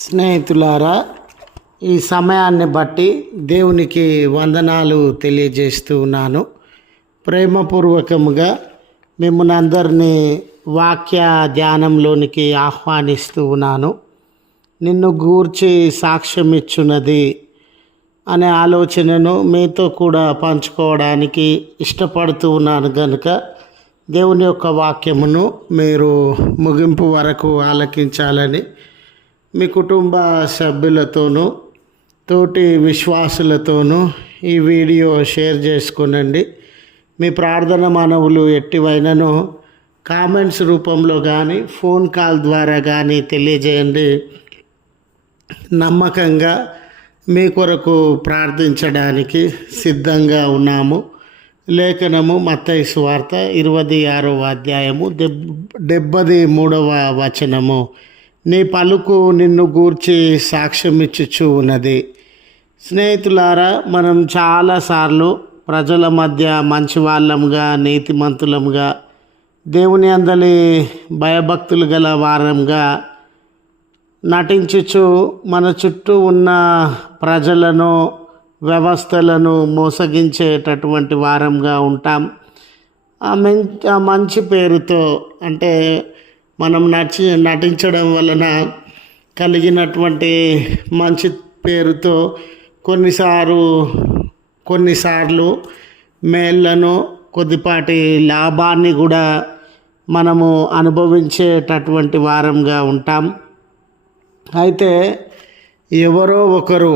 స్నేహితులారా, ఈ సమయాన్ని బట్టి దేవునికి వందనాలు తెలియజేస్తూ ఉన్నాను. ప్రేమపూర్వకముగా మిమ్మల్ని అందరినీ వాక్య ధ్యానంలోనికి ఆహ్వానిస్తూ ఉన్నాను. నిన్ను గూర్చి సాక్ష్యం ఇచ్చున్నది అనే ఆలోచనను మీతో కూడా పంచుకోవడానికి ఇష్టపడుతూ ఉన్నాను కనుక దేవుని యొక్క వాక్యమును మీరు ముగింపు వరకు ఆలకించాలని మీ కుటుంబ సభ్యులతోనూ తోటి విశ్వాసులతోనూ ఈ వీడియో షేర్ చేసుకునండి. మీ ప్రార్థన మనవులు ఎట్టివైనను కామెంట్స్ రూపంలో కానీ ఫోన్ కాల్ ద్వారా కానీ తెలియజేయండి. నమ్మకంగా మీ కొరకు ప్రార్థించడానికి సిద్ధంగా ఉన్నాము. లేఖనము మత్తయి సువార్త 26వ అధ్యాయము 73వ వచనము. నీ పలుకు నిన్ను గూర్చి సాక్ష్యమిచ్చుచూ ఉన్నది. స్నేహితులారా, మనం చాలాసార్లు ప్రజల మధ్య మంచి వాళ్ళంగా, నీతిమంతులంగా, దేవుని అందలి భయభక్తులు గల వారంగా నటించుచు మన చుట్టూ ఉన్న ప్రజలను, వ్యవస్థలను మోసగించేటటువంటి వారంగా ఉంటాం. ఆ మంచి పేరుతో, అంటే మనం నటించడం వలన కలిగినటువంటి మంచి పేరుతో కొన్నిసార్లు మేళ్లను, కొద్దిపాటి లాభాన్ని కూడా మనము అనుభవించేటటువంటి వారంగా ఉంటాం. అయితే ఎవరో ఒకరు,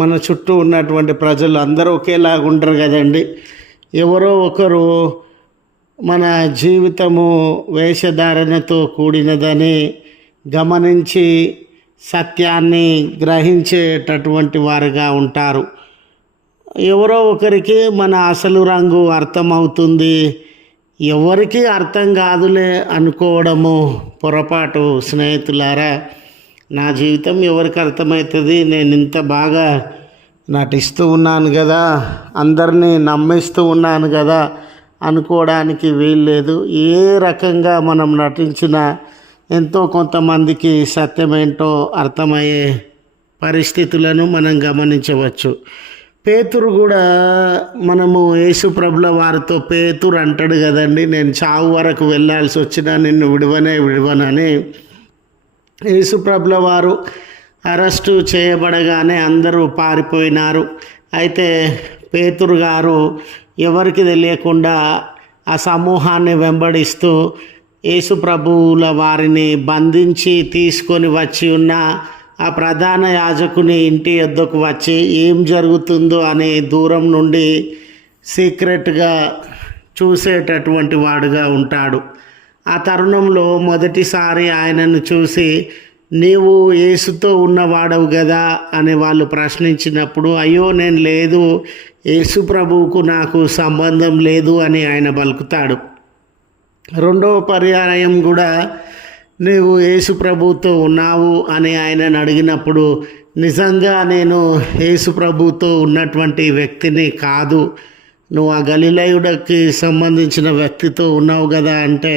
మన చుట్టూ ఉన్నటువంటి ప్రజలు అందరూ ఒకేలాగా ఉంటారు కదండి. ఎవరో ఒకరు మన జీవితము వేషధారణతో కూడినదని గమనించి సత్యాన్ని గ్రహించేటటువంటి వారుగా ఉంటారు. ఎవరో ఒకరికి మన అసలు రంగు అర్థమవుతుంది, ఎవరికి అర్థం కాదులే అనుకోవడము పొరపాటు. స్నేహితులారా, నా జీవితం ఎవరికి అర్థమవుతుంది, నేను ఇంత బాగా నటిస్తూ ఉన్నాను కదా, అందరినీ నమ్మిస్తూ ఉన్నాను కదా అనుకోవడానికి వీల్లేదు. ఏ రకంగా మనం నటించినా ఎంతో కొంతమందికి సత్యమేంటో అర్థమయ్యే పరిస్థితులను మనం గమనించవచ్చు. పేతురు కూడా, మనము యేసు ప్రభుల వారితో పేతురు అంటాడు కదండి, నేను చావు వరకు వెళ్ళాల్సి వచ్చినా నిన్ను విడవనని. యేసు ప్రభుల వారు అరెస్టు చేయబడగానే అందరూ పారిపోయినారు. అయితే పేతురు గారు ఎవరికి తెలియకుండా ఆ సమూహాన్ని వెంబడిస్తూ యేసు ప్రభువుల వారిని బంధించి తీసుకొని వచ్చి ఉన్న ఆ ప్రధాన యాజకుని ఇంటి వద్దకు వచ్చి ఏం జరుగుతుందో అని దూరం నుండి సీక్రెట్గా చూసేటటువంటి వాడుగా ఉంటాడు. ఆ తరుణంలో మొదటిసారి ఆయనను చూసి, నీవు యేసుతో ఉన్నవాడవు కదా అని వాళ్ళు ప్రశ్నించినప్పుడు, అయ్యో నేను లేదు, యేసు ప్రభువుకు నాకు సంబంధం లేదు అని ఆయన పలుకుతాడు. రెండవ పర్యాయం కూడా నీవు యేసు ప్రభువుతో ఉన్నావు అని ఆయనను అడిగినప్పుడు, నిజంగా నేను యేసు ప్రభువుతో ఉన్నటువంటి వ్యక్తిని కాదు, నువ్వు ఆ గలిలయుడికి సంబంధించిన వ్యక్తితో ఉన్నావు కదా అంటే,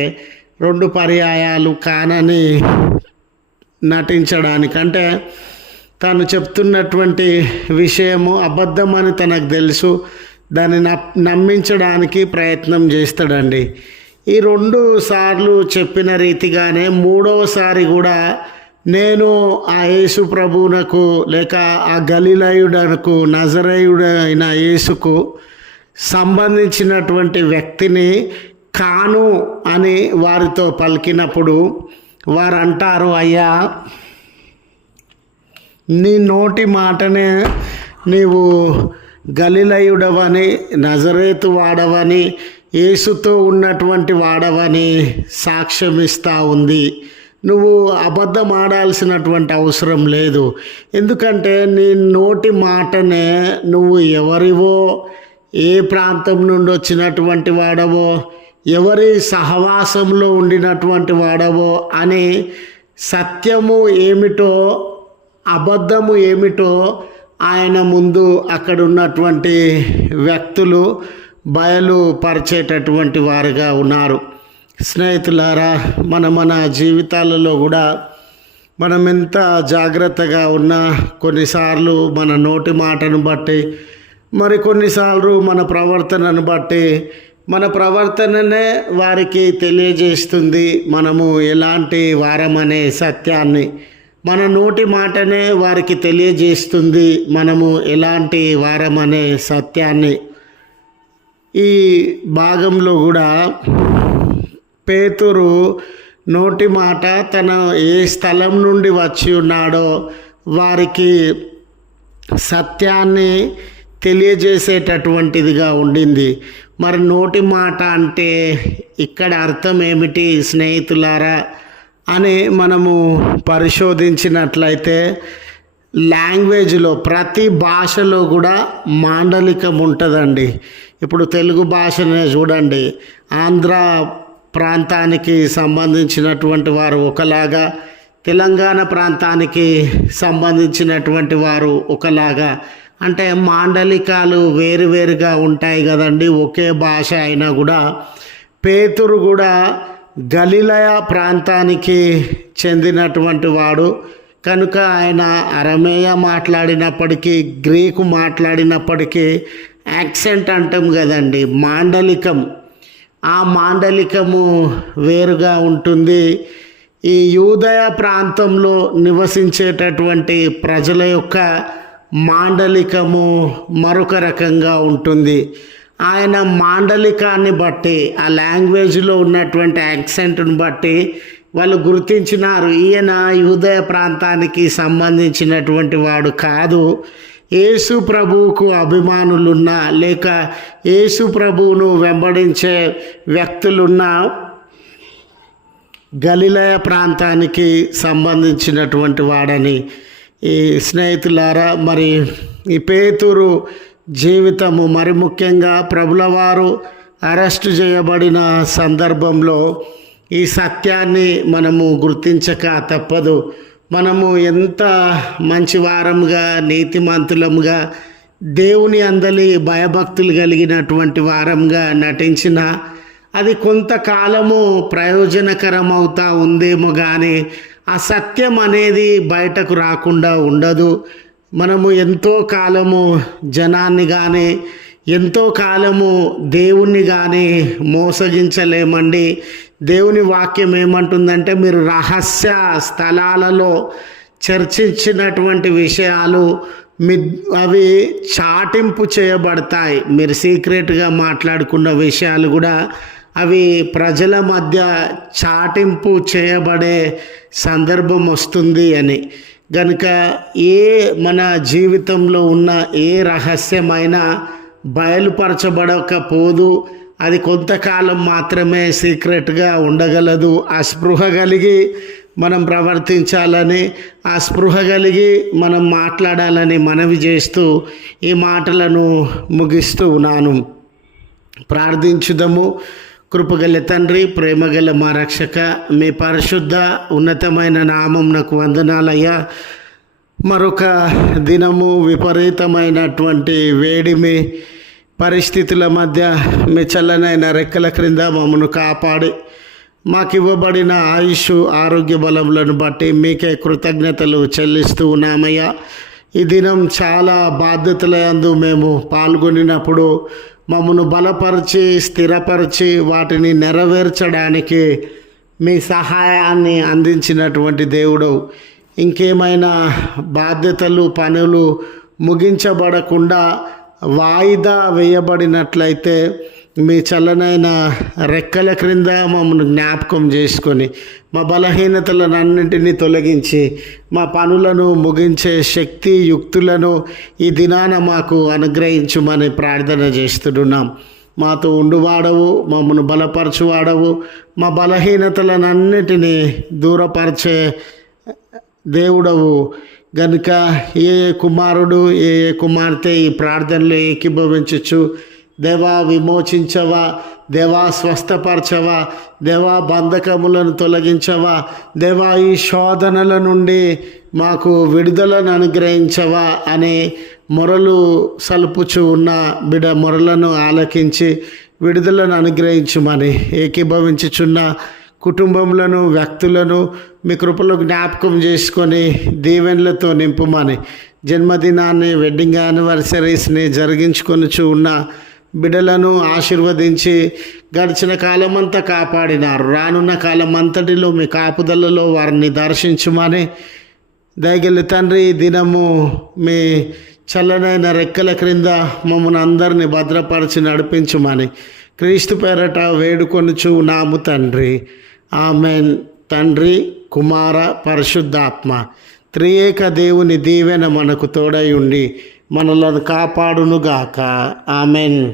2 పర్యాయాలు కానని నటించడానికంటే తాను చెప్తున్నటువంటి విషయము అబద్ధమని తనకు తెలుసు, దాన్ని నమ్మించడానికి ప్రయత్నం చేస్తాడండి. ఈ 2 సార్లు చెప్పిన రీతిగానే 3వసారి కూడా నేను ఆ యేసు ప్రభువునకు, లేక ఆ గలిలయుడకు, నజరేయుడైన యేసుకు సంబంధించినటువంటి వ్యక్తిని కాను అని వారితో పలికినప్పుడు వారు అంటారు, అయ్యా నీ నోటి మాటనే నీవు గలిలయుడవని, నజరేతు వాడవని, యేసుతో ఉన్నటువంటి వాడవని సాక్ష్యం ఇస్తూ ఉంది. నువ్వు అబద్ధం ఆడాల్సినటువంటి అవసరం లేదు. ఎందుకంటే నీ నోటి మాటనే నువ్వు ఎవరివో, ఏ ప్రాంతం నుండి వచ్చినటువంటి వాడవో, ఎవరి సహవాసంలో ఉండినటువంటి వాడవో అని సత్యము ఏమిటో, అబద్ధము ఏమిటో ఆయన ముందు అక్కడ ఉన్నటువంటి వ్యక్తులు బయలుపరిచేటటువంటి వారుగా ఉన్నారు. స్నేహితులారా, మన జీవితాలలో కూడా మనం ఎంత జాగ్రత్తగా ఉన్నా కొన్నిసార్లు మన నోటి మాటను బట్టి, మరి కొన్నిసార్లు మన ప్రవర్తనను బట్టి, మన ప్రవర్తననే వారికి తెలియజేస్తుంది మనము ఎలాంటి వారమనే సత్యాన్ని. మన నోటి మాటనే వారికి తెలియజేస్తుంది మనము ఎలాంటి వారమనే సత్యాన్ని. ఈ భాగంలో కూడా పేతురు నోటి మాట తన ఏ స్థలం నుండి వచ్చి ఉన్నాడో వారికి సత్యాన్ని తెలియజేసేటటువంటిదిగా ఉండింది. మరి నోటి మాట అంటే ఇక్కడ అర్థం ఏమిటి స్నేహితులారా అని మనము పరిశోధించినట్లయితే, లాంగ్వేజ్లో ప్రతి భాషలో కూడా మాండలికం ఉంటుందండి. ఇప్పుడు తెలుగు భాషనే చూడండి, ఆంధ్ర ప్రాంతానికి సంబంధించినటువంటి వారు ఒకలాగా, తెలంగాణ ప్రాంతానికి సంబంధించినటువంటి వారు ఒకలాగా, అంటే మాండలికాలు వేరువేరుగా ఉంటాయి కదండి. ఒకే భాష అయినా కూడా పేతురు కూడా గలిలయ ప్రాంతానికి చెందినటువంటి వాడు కనుక ఆయన అరమేయ మాట్లాడినప్పటికీ, గ్రీకు మాట్లాడినప్పటికీ యాక్సెంట్ అంటాం కదండి, మాండలికం, ఆ మాండలికము వేరుగా ఉంటుంది. ఈ యూదయ ప్రాంతంలో నివసించేటటువంటి ప్రజల యొక్క మాండలికము మరొక రకంగా ఉంటుంది. ఆయన మాండలికాన్ని బట్టి, ఆ లాంగ్వేజ్లో ఉన్నటువంటి యాక్సెంట్ను బట్టి వాళ్ళు గుర్తించినారు, ఈయన యూదయ ప్రాంతానికి సంబంధించినటువంటి వాడు కాదు. యేసు ప్రభువుకు అభిమానులున్నా లేక యేసు ప్రభువును వెంబడించే వ్యక్తులున్నా గలిలయ ప్రాంతానికి సంబంధించినటువంటి వాడని. ఈ స్నేహితులారా, మరి ఈ పేతురు జీవితము, మరి ముఖ్యంగా ప్రభుల వారు అరెస్టు చేయబడిన సందర్భంలో ఈ సత్యాన్ని మనము గుర్తించక తప్పదు. మనము ఎంత మంచివారముగా, నీతిమంతులముగా, దేవుని అందలి భయభక్తులు కలిగినటువంటి వారంగా నటించినా అది కొంతకాలము ప్రయోజనకరం అవుతా ఉందేమో కానీ ఆ సత్యం అనేది బయటకు రాకుండా ఉండదు. మనము ఎంతో కాలము జనాన్ని కానీ, ఎంతో కాలము దేవుణ్ణి కానీ మోసగించలేమండి. దేవుని వాక్యం ఏమంటుందంటే, మీరు రహస్య స్థలాలలో చర్చించినటువంటి విషయాలు అవి చాటింపు చేయబడతాయి. మీరు సీక్రెట్గా మాట్లాడుకున్న విషయాలు కూడా అవి ప్రజల మధ్య చాటింపు చేయబడే సందర్భం వస్తుంది అని. గనుక మన జీవితంలో ఉన్న ఏ రహస్యమైనా బయలుపరచబడకపోదు. అది కొంతకాలం మాత్రమే సీక్రెట్గా ఉండగలదు. ఆ స్పృహ కలిగి మనం ప్రవర్తించాలని, ఆ స్పృహ కలిగి మనం మాట్లాడాలని మనవి చేస్తూ ఈ మాటలను ముగిస్తూ ఉన్నాను. ప్రార్థించుదాము. కృపగల తండ్రి, ప్రేమగల మా రక్షక, మీ పరిశుద్ధ ఉన్నతమైన నామమునకు వందనాలయ్యా. మరొక దినము విపరీతమైనటువంటి వేడిమి పరిస్థితుల మధ్య మీ చల్లనైన రెక్కల క్రింద మమ్మను కాపాడి మాకు ఇవ్వబడిన ఆయుష్, ఆరోగ్య బలములను బట్టి మీకే కృతజ్ఞతలు చెల్లిస్తూ ఉన్నామయ్యా. ఈ దినం చాలా బాధ్యతల యందు మేము పాల్గొనినప్పుడు మమ్మను బలపరిచి, స్థిరపరిచి వాటిని నెరవేర్చడానికి మీ సహాయాన్ని అందించినటువంటి దేవుడు, ఇంకేమైనా బాధ్యతలు, పనులు ముగించబడకుండా వాయిదా వేయబడినట్లయితే మీ చల్లనైన రెక్కల క్రింద మమ్మల్ని జ్ఞాపకం చేసుకొని మా బలహీనతలన్నింటినీ తొలగించి మా పనులను ముగించే శక్తి, యుక్తులను ఈ దినాన మాకు అనుగ్రహించుమని ప్రార్థన చేస్తున్నాం. మాతో ఉండువాడవు, మమ్మను బలపరచువాడవు, మా బలహీనతలన్నింటినీ దూరపరిచే దేవుడవు గనుక ఏ కుమారుడు, ఏ కుమార్తె ఈ ప్రార్థనలో ఏకీభవించచ్చు, దేవా విమోచించవా, దేవా స్వస్థపరచవా, దేవా బంధకములను తొలగించవా, దేవా ఈ శోధనల నుండి మాకు విడుదలను అనుగ్రహించవా అనే మొరలు సలుపుచు ఉన్న బిడ్డ మొరలను ఆలకించి విడుదలను అనుగ్రహించుమని ఏకీభవించుచున్న కుటుంబములను, వ్యక్తులను మీ కృపలో జ్ఞాపకం చేసుకొని దీవెనలతో నింపుమని, జన్మదినాన్ని, వెడ్డింగ్ యానివర్సరీస్ని జరిగించుకొనుచు ఉన్న బిడ్డలను ఆశీర్వదించి గడిచిన కాలమంతా కాపాడినారు. రానున్న కాలం అంతటిలో మీ కాపుదలలో వారిని దర్శించుమని, దయగల తండ్రి, దినము మీ చల్లనైన రెక్కల క్రింద మమ్మల్ని అందరినీ భద్రపరిచి నడిపించుమని క్రీస్తు పేరట వేడుకొనుచు నాము తండ్రి. ఆమెన్. తండ్రి, కుమార, పరిశుద్ధాత్మ త్రియేక దేవుని దీవెన మనకు తోడై ఉండి మనలను కాపాడునుగాక. ఆమెన్.